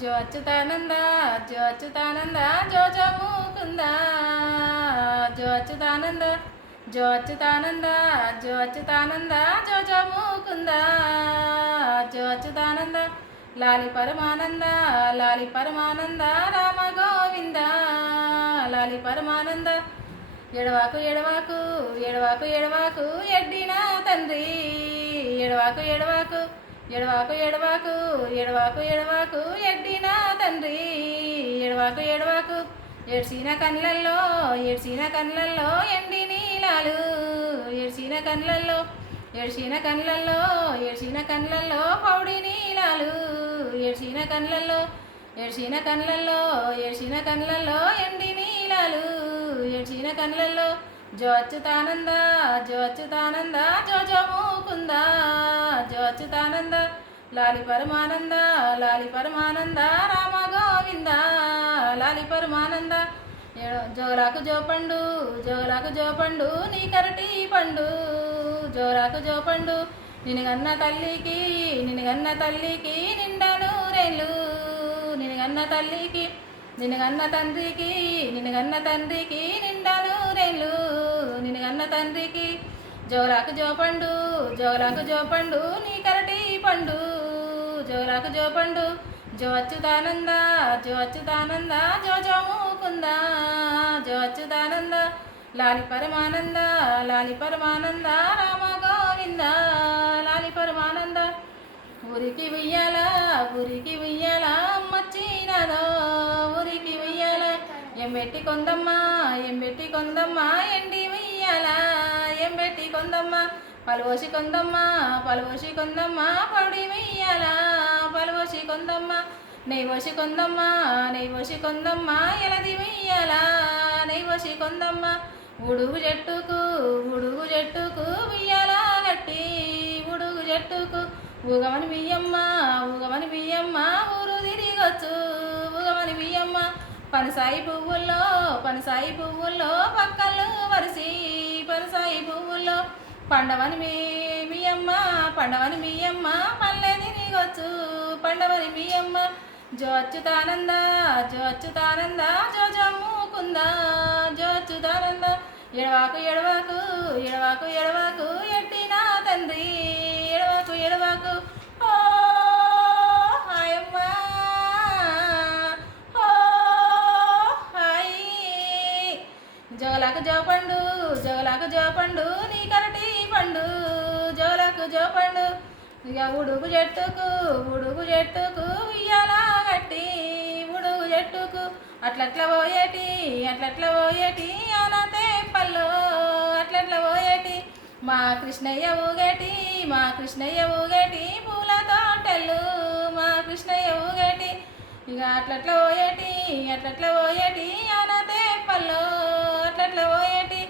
జో అచ్యుతానంద జో అచ్యుతానంద జో జో ముకుంద జో అచ్యుతానంద జో అచ్యుతానంద జో అచ్యుతానంద జో జో ముకుంద జో అచ్యుతానంద లాలి పరమానంద లాలి పరమానంద రామ గోవింద లాలి పరమానంద ఎడవాకు ఎడవాకు ఎడవాకు ఎడవాకు ఎడ్డిన తండ్రి ఎడవాకు ఎడవాకు ఎడవాకు ఎడవాకు ఎడవాకు ఎడవాకు ఎడ్డిన తండ్రి ఎడవాకు ఎడవాకు ఏడ్చిన కళ్ళల్లో ఏడ్చిన కళ్ళల్లో ఎండి నీలాలు ఏడ్చిన కళ్ళల్లో ఏడ్చిన కళ్ళల్లో ఏడ్చిన కళ్ళల్లో పౌడి నీలాలు ఏడ్చిన కళ్ళల్లో ఏడ్చిన కళ్ళల్లో ఏడ్చిన కళ్ళల్లో ఎండి నీలాలు ఏడ్చిన కళ్ళల్లో జో అచ్యుతానంద జో అచ్యుతానంద జో జో ముకుంద జో అచ్యుతానంద లాలి పరమానంద లాలి పరమానంద రామ గోవింద లాలి పరమానంద జోరాకు జోపండు జోరాకు జోపండు నీ కరటి పండు జోరాకు జోపండు నినగన్న తల్లికి నినగన్న తల్లికి నిండా నూరేళ్ళు నినగన్న తల్లికి నినగన్న తండ్రికి నినగన్న తండ్రికి నిండా నూరేళ్ళు నినగన్న తండ్రికి జోరాకు జోపండు జోరాకు జోపండు నీ కరటి పండు జోరాకు జోపండు జో అచ్యుతానంద జో అచ్యుతానంద జో జో ముకుంద జో అచ్యుతానంద లాలి పరమానంద లాలి పరమానంద రామ గోవింద లాలి పరమానంద ఊరికి ఉయ్యాల ఊరికి ఉయ్యాల అమ్మచ్చినదో ఊరికి ఉయ్యాల ఎంబెట్టి కొందమ్మ ఎంబెట్టి కొందమ్మ ఎండి ఉయ్యాల ఎంబెట్టి కొందమ్మ పలువసి కొందమ్మ పలువసి కొందమ్మ పౌడి ఉయ్యాల పలువసి కొందమ్మ నెయ్వసి కొందమ్మ నెయ్వసి కొందమ్మ ఎలది ఉయ్యాల నెయ్వసి కొందమ్మ ఉడుగు చెట్టుకు ఉడుగు చెట్టుకు ఉయ్యాల గట్టి ఉడుగు చెట్టుకు ఊగమని బియ్యమ్మ ఊగమని బియ్యమ్మ ఊరు తిరిగొచ్చు ఊగమని బియ్యమ్మ పనసాయి పువ్వుల్లో పక్కలు వరిసి పనసాయి పువ్వుల్లో పండవని బియ్యమ్మ పండవని బియ్యమ్మ పల్లె తిరిగొచ్చు పండవని బియ్యమ్మ జో అచ్యుతానంద జో అచ్యుతానంద జో జో ముకుంద జో అచ్యుతానంద ఎడవాకు ఎడవాకు ఎడవాకు ఎడవాకు ఎట్టిన తండ్రి ఎడవాకు ఎడవాకు ఓ హాయమ్మ ఓ హాయి జోలకు జోపండు జోలకు జోపండు నీ కరటి పండు జోలకు జోపండు ఇక ఉడుగు చెట్టుకు ఉయ్యాల గట్టి ఉడుగు చెట్టుకు అట్లట్ల పోయేటి అనాతే పల్లో అట్లట్ల పోయేటి మా కృష్ణయ్య ఊగేటి పూల తోటలు మా కృష్ణయ్య ఊగేటి ఇక అట్లట్ల పోయేటి అనాతే పల్లో అట్లట్ల పోయేటి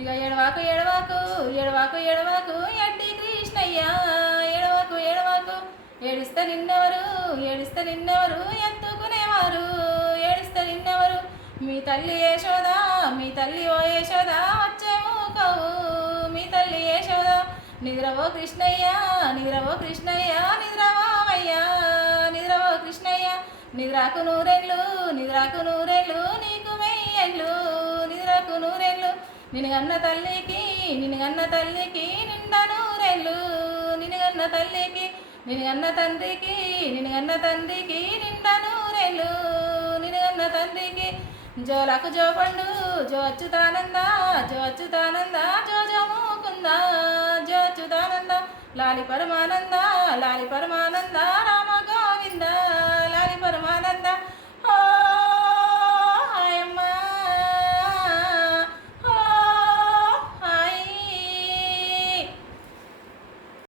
ఇక ఎడవాకు ఎడవాకు ఎడవాకు ఎడవాకు ఎడ్డి కృష్ణయ్య ఎడవాకు ఎడవాకు ఏడిస్తే నిన్నెవరు ఎత్తుకునేవారు ఏడిస్తే నిన్నెవరు మీ తల్లి ఓ యశోద వచ్చేమో కవు మీ తల్లి యశోద నిద్రవో కృష్ణయ్య నిద్రవో నిద్రవోవయ్యా నిద్రవో కృష్ణయ్య నిద్రాకు నూరేళ్ళు నీకు వెయ్యేళ్ళు నిద్రకు నూరేళ్ళు నినగన్న తల్లికి నిండా నూరేళ్ళు నినగన్న తల్లికి నినగన్న తండ్రికి నిండా నూరేళ్ళు నినగన్న తండ్రికి జోలకు జోపండు జో అచ్యుతానంద జో అచ్యుతానంద జో జో ముకుంద జో అచ్యుతానంద లాలి పరమానంద